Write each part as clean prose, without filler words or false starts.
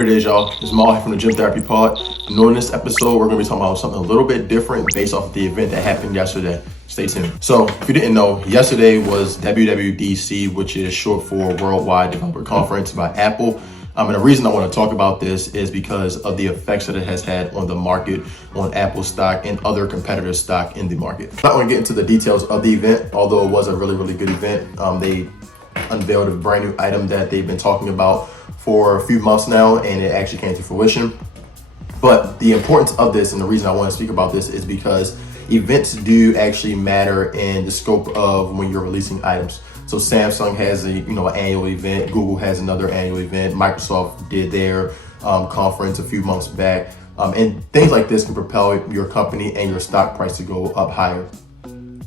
Here it is, y'all. It's Maul from the Gym Therapy Pod. And in this episode, we're going to be talking about something a little bit different based off of the event that happened yesterday. Stay tuned. So, if you didn't know, yesterday was WWDC, which is short for Worldwide Developer Conference by Apple. And the reason I want to talk about this is because of the effects that it has had on the market, on Apple stock and other competitor stock in the market. I'm not going to get into the details of the event, although it was a really, really good event. They unveiled a brand new item that they've been talking about for a few months now, and it actually came to fruition. But the importance of this, and the reason I want to speak about this, is because events do actually matter in the scope of when you're releasing items. So Samsung has an annual event, Google has another annual event, Microsoft did their conference a few months back, and things like this can propel your company and your stock price to go up higher.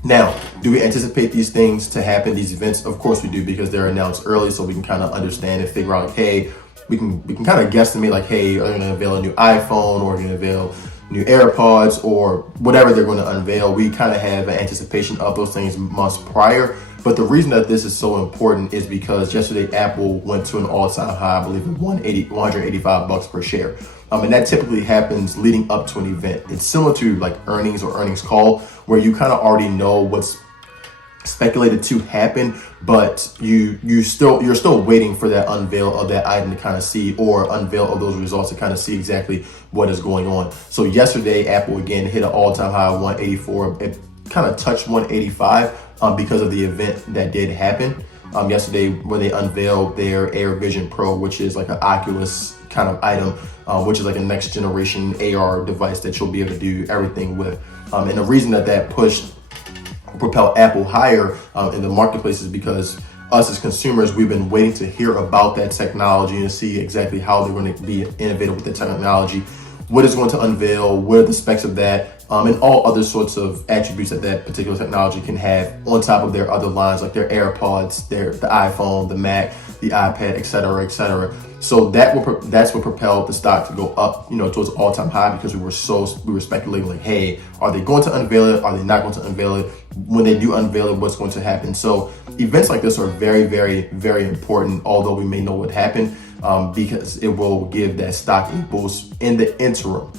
Now, do we anticipate these things to happen, these events? Of course we do, because they're announced early, so we can kind of understand and figure out, hey, we can kind of guesstimate, like, hey, are they going to unveil a new iPhone, or are they going to unveil new AirPods, or whatever they're going to unveil? We kind of have an anticipation of those things months prior. But the reason that this is so important is because yesterday Apple went to an all-time high, I believe, of $185 per share. And that typically happens leading up to an event. It's similar to like earnings or earnings call, where you kind of already know what's speculated to happen, but you're still waiting for that unveil of that item to kind of see, or unveil of those results to kind of see exactly what is going on. So yesterday, Apple again hit an all-time high of 184. It kind of touched 185 because of the event that did happen yesterday, where they unveiled their Air Vision Pro, which is like an Oculus kind of item, which is like a next generation AR device that you'll be able to do everything with. And the reason that propel Apple higher in the marketplace is because us as consumers, we've been waiting to hear about that technology and see exactly how they're going to be innovative with the technology, what it's going to unveil, what are the specs of that, and all other sorts of attributes that particular technology can have on top of their other lines, like their AirPods, the iPhone, the Mac, the iPad, et cetera, et cetera. So that's what propelled the stock to go up, towards all-time high, because we were speculating, like, hey, are they going to unveil it? Are they not going to unveil it? When they do unveil it, what's going to happen? So events like this are very, very, very important, although we may know what happened, because it will give that stock a boost in the interim.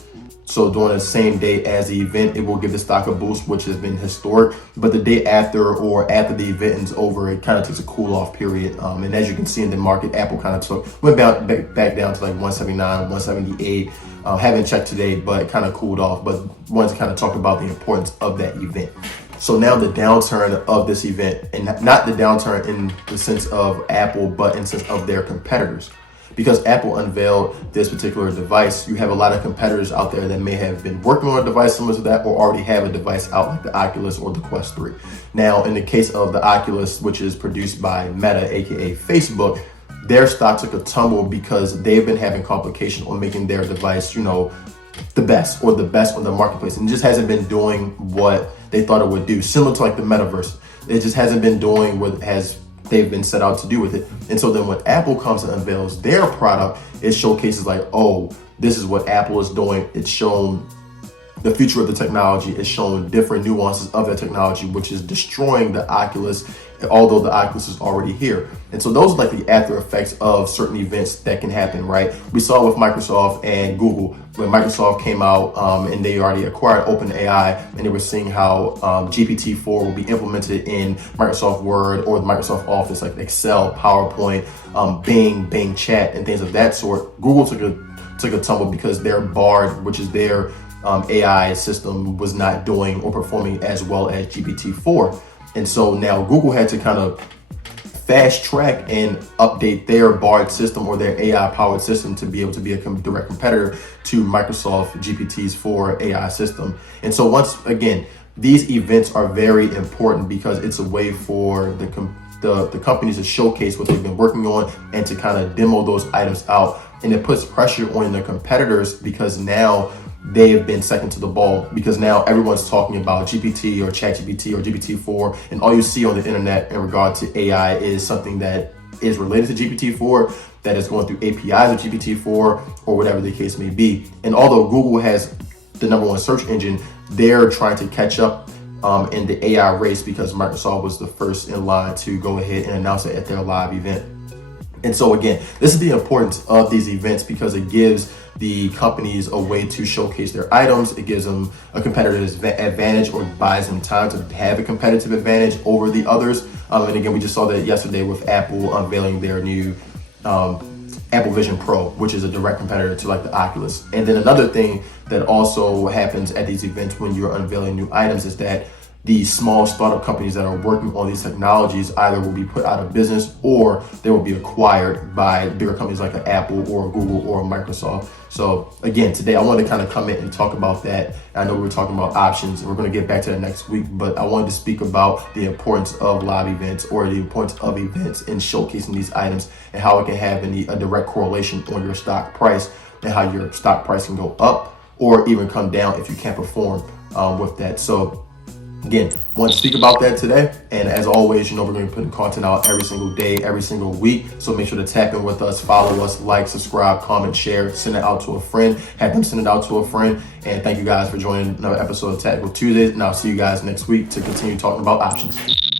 So during the same day as the event, it will give the stock a boost, which has been historic. But the day after, or after the event is over, it kind of takes a cool off period. And as you can see in the market, Apple kind of went back down to like 179, 178. Haven't checked today, but kind of cooled off. But wanted to kind of talk about the importance of that event. So now the downturn of this event, and not the downturn in the sense of Apple, but in the sense of their competitors. Because Apple unveiled this particular device, you have a lot of competitors out there that may have been working on a device similar to that, or already have a device out, like the Oculus or the Quest 3. Now, in the case of the Oculus, which is produced by Meta, aka Facebook, their stock took a tumble because they've been having complication on making their device, the best on the marketplace, and it just hasn't been doing what they thought it would do. Similar to like the metaverse, it just hasn't been doing what they've been set out to do with it. And so then when Apple comes and unveils their product, it showcases like, oh, this is what Apple is doing. It's shown the future of the technology. It's shown different nuances of the technology, which is destroying the Oculus, although the Oculus is already here. And so those are like the after effects of certain events that can happen, right? We saw with Microsoft and Google, when Microsoft came out and they already acquired OpenAI, and they were seeing how GPT-4 will be implemented in Microsoft Word or Microsoft Office, like Excel, PowerPoint, Bing Chat, and things of that sort. Google took a tumble because their Bard, which is their AI system, was not doing or performing as well as GPT-4. And so now Google had to kind of fast track and update their Bard system, or their AI powered system, to be able to be a direct competitor to Microsoft GPT's 4 AI system. And so once again, these events are very important because it's a way for the companies to showcase what they've been working on and to kind of demo those items out. And it puts pressure on the competitors, because now they have been second to the ball, because now everyone's talking about GPT or ChatGPT or GPT-4, and all you see on the internet in regard to AI is something that is related to GPT-4, that is going through APIs of GPT-4, or whatever the case may be. And although Google has the #1 search engine, they're trying to catch up in the AI race, because Microsoft was the first in line to go ahead and announce it at their live event. And so again, this is the importance of these events because it gives the companies a way to showcase their items. It gives them a competitive advantage or buys them time to have a competitive advantage over the others. And again, we just saw that yesterday with Apple unveiling their new Apple Vision Pro, which is a direct competitor to like the Oculus. And then another thing that also happens at these events when you're unveiling new items is that these small startup companies that are working on these technologies either will be put out of business or they will be acquired by bigger companies like an Apple or Google or Microsoft. So again, today I wanted to kind of come in and talk about that. I know we were talking about options and we're going to get back to that next week, but I wanted to speak about the importance of live events or the importance of events in showcasing these items and how it can have a direct correlation on your stock price and how your stock price can go up or even come down if you can't perform with that. So again, want to speak about that today. And as always, we're going to be putting content out every single day, every single week. So make sure to tap in with us, follow us, like, subscribe, comment, share, send it out to a friend, have them send it out to a friend. And thank you guys for joining another episode of Tactical Tuesdays. And I'll see you guys next week to continue talking about options.